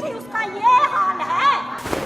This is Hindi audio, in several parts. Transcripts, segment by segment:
थी उसका ये हाल है।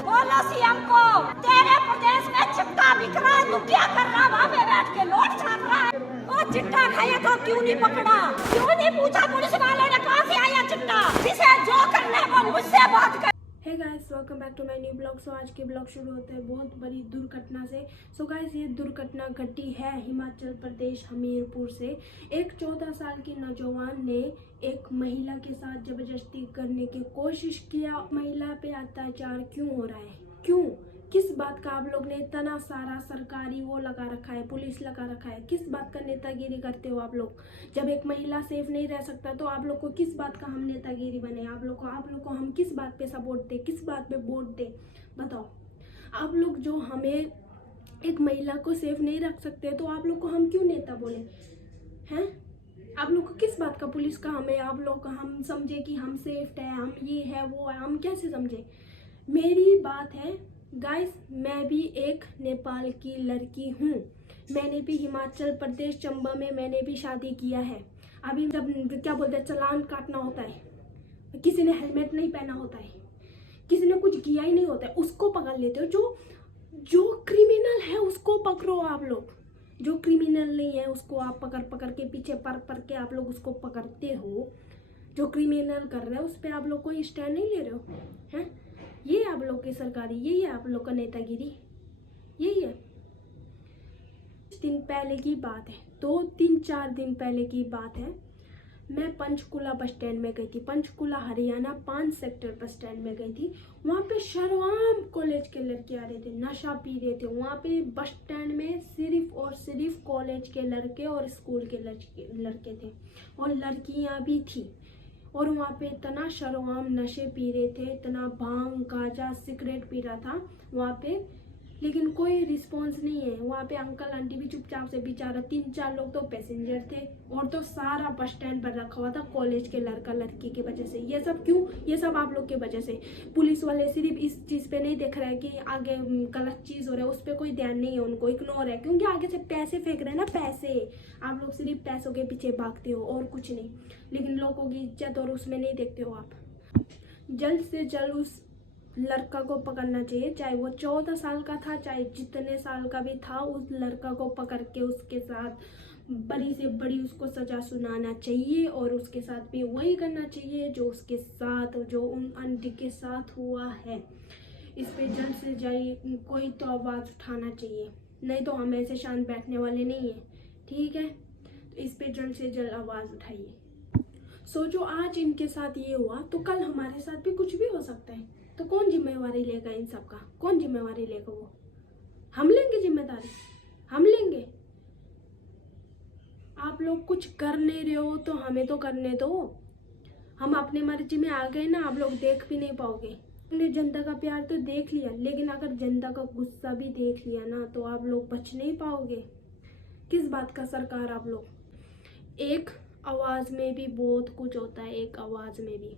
बोलो सीएम को, तेरे प्रदेश में चिट्टा बिक रहा है, तू क्या कर रहा वहाँ पे बैठ के नोट छाप रहा है? वो चिट्टा खाया था, क्यों नहीं पकड़ा? क्यों नहीं पूछा पुलिस वालों ने कहाँ से आया चिट्टा? जिसे जो करना है वो मुझसे बात कर। Hey guys, welcome back to my new blog. So आज के ब्लॉग शुरू होते हैं बहुत बड़ी दुर्घटना से। सो गाइस, ये दुर्घटना घटी है हिमाचल प्रदेश हमीरपुर से। एक 14 साल की नौजवान ने एक महिला के साथ जबरदस्ती करने की कोशिश किया। महिला पे अत्याचार क्यों हो रहा है? क्यों? किस बात का आप लोग ने इतना सारा सरकारी वो लगा रखा है, पुलिस लगा रखा है? किस बात का नेतागिरी करते हो आप लोग? जब एक महिला सेफ नहीं रह सकता तो आप लोग को किस बात का हम नेतागिरी बने? आप लोग को हम किस बात पे सपोर्ट दे, किस बात पे वोट दे? बताओ। आप लोग जो हमें एक महिला को सेफ नहीं रख सकते तो आप लोग को हम क्यों नेता बोले हैं? आप लोग को किस बात का पुलिस का हमें, आप लोग हम समझे कि हम सेफ है, हम ये है वो है, हम कैसे समझे? मेरी बात है गाइस, मैं भी एक नेपाल की लड़की हूँ। मैंने भी हिमाचल प्रदेश चंबा में मैंने भी शादी किया है। अभी जब क्या बोलते हैं, चालान काटना होता है, किसी ने हेलमेट नहीं पहना होता है, किसी ने कुछ किया ही नहीं होता है, उसको पकड़ लेते हो। जो क्रिमिनल है उसको पकड़ो आप लोग। जो क्रिमिनल नहीं है उसको आप पकड़ के पीछे पर के आप लोग उसको पकड़ते हो। जो क्रिमिनल कर रहे हैं उस पर आप लोग कोई स्टैंड नहीं ले रहे हो हैं? ये आप लोग की सरकारी, यही है आप लोग का नेतागिरी, यही है। कुछ दिन पहले की बात है, 2-3-4 दिन पहले की बात है। मैं पंचकुला बस स्टैंड में गई थी, Panchkula Haryana 5 sector bus stand में गई थी। वहाँ पे शर्वाम कॉलेज के लड़के आ रहे थे, नशा पी रहे थे। वहाँ पे बस स्टैंड में सिर्फ और सिर्फ कॉलेज के लड़के और स्कूल के लड़के थे, और लड़कियाँ भी थी। और वहाँ पे इतना शर्वाम नशे पी रहे थे, इतना भांग गांजा सिगरेट पी रहा था वहाँ पे, लेकिन कोई रिस्पॉन्स नहीं है। वहाँ पे अंकल आंटी भी चुपचाप से, बेचारा 3-4 लोग तो पैसेंजर थे, और तो सारा बस स्टैंड पर रखा हुआ था कॉलेज के लड़का लड़की की वजह से। ये सब क्यों? ये सब आप लोग की वजह से। पुलिस वाले सिर्फ इस चीज़ पे नहीं देख रहे हैं कि आगे गलत चीज़ हो रहा है, उस पर कोई ध्यान नहीं है, उनको इग्नोर है, क्योंकि आगे से पैसे फेंक रहे हैं ना, पैसे। आप लोग सिर्फ पैसों के पीछे भागते हो और कुछ नहीं, लेकिन लोगों की इज्जत और उसमें नहीं देखते हो आप। जल्द से जल्द उस लड़का को पकड़ना चाहिए, चाहे वो 14 साल का था, चाहे जितने साल का भी था। उस लड़का को पकड़ के उसके साथ बड़ी से बड़ी उसको सजा सुनाना चाहिए, और उसके साथ भी वही करना चाहिए जो उसके साथ, जो उन आंटी के साथ हुआ है। इस पे जल्द से जल्द कोई तो आवाज़ उठाना चाहिए, नहीं तो हम ऐसे शांत बैठने वाले नहीं हैं, ठीक है? तो इस पे जल्द से जल्द आवाज़ उठाइए। सोचो, आज इनके साथ ये हुआ तो कल हमारे साथ भी कुछ भी हो सकता है, तो कौन जिम्मेवारी लेगा इन सब का? कौन जिम्मेवारी लेगा? वो हम लेंगे जिम्मेदारी, हम लेंगे। आप लोग कुछ कर नहीं रहे हो तो हमें तो करने दो। हम अपने मर्जी में आ गए ना, आप लोग देख भी नहीं पाओगे। हमने जनता का प्यार तो देख लिया, लेकिन अगर जनता का गुस्सा भी देख लिया ना तो आप लोग बच नहीं पाओगे। किस बात का सरकार आप लोग? एक आवाज में भी बहुत कुछ होता है, एक आवाज में भी,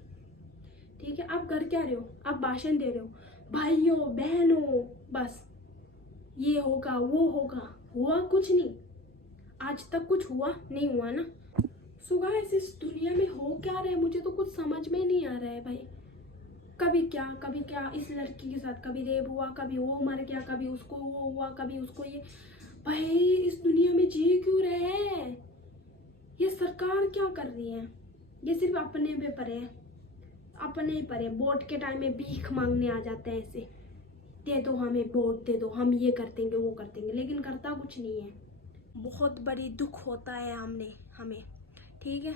ठीक है? आप कर क्या रहे हो? आप भाषण दे रहे हो, भाइयों बहनों, बस ये होगा वो होगा। हुआ कुछ नहीं, आज तक कुछ हुआ नहीं, हुआ ना। सो गाइस, इस दुनिया में हो क्या रहा है मुझे तो कुछ समझ में नहीं आ रहा है भाई। कभी क्या इस लड़की के साथ, कभी रेप हुआ, कभी वो मर गया, कभी उसको वो हुआ, कभी उसको ये। भाई, इस दुनिया में जी क्यों रहे हैं? ये सरकार क्या कर रही है? ये सिर्फ अपने पे पड़े है, अपने ही पड़े। वोट के टाइम में भीख मांगने आ जाते हैं ऐसे, दे दो हमें वोट, दे दो, हम ये कर देंगे वो कर देंगे, लेकिन करता कुछ नहीं है। बहुत बड़ी दुख होता है हमें, ठीक है?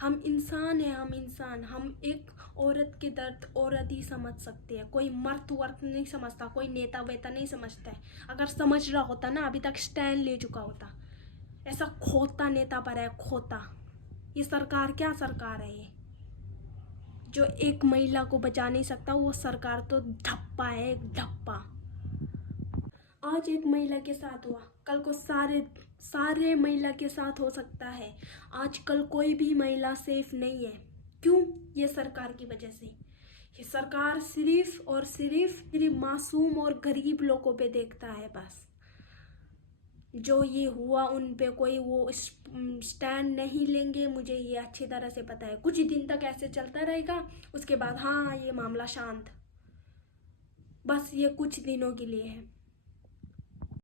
हम इंसान हैं, हम इंसान, हम एक औरत के दर्द औरत ही समझ सकते हैं। कोई मर्द वर्द नहीं समझता, कोई नेता वेता नहीं समझता है। अगर समझ रहा होता ना अभी तक स्टैंड ले चुका होता। ऐसा खोता नेता पर है, खोता। ये सरकार क्या सरकार है ये, जो एक महिला को बचा नहीं सकता? वो सरकार तो ढप्पा है, एक ढप्पा। आज एक महिला के साथ हुआ, कल को सारे महिला के साथ हो सकता है। आजकल कोई भी महिला सेफ नहीं है। क्यों? ये सरकार की वजह से। ये सरकार सिर्फ और सिर्फ मासूम और गरीब लोगों पे देखता है बस। जो ये हुआ उन पे कोई वो स्टैंड नहीं लेंगे, मुझे ये अच्छी तरह से पता है। कुछ दिन तक ऐसे चलता रहेगा, उसके बाद हाँ ये मामला शांत, बस ये कुछ दिनों के लिए है।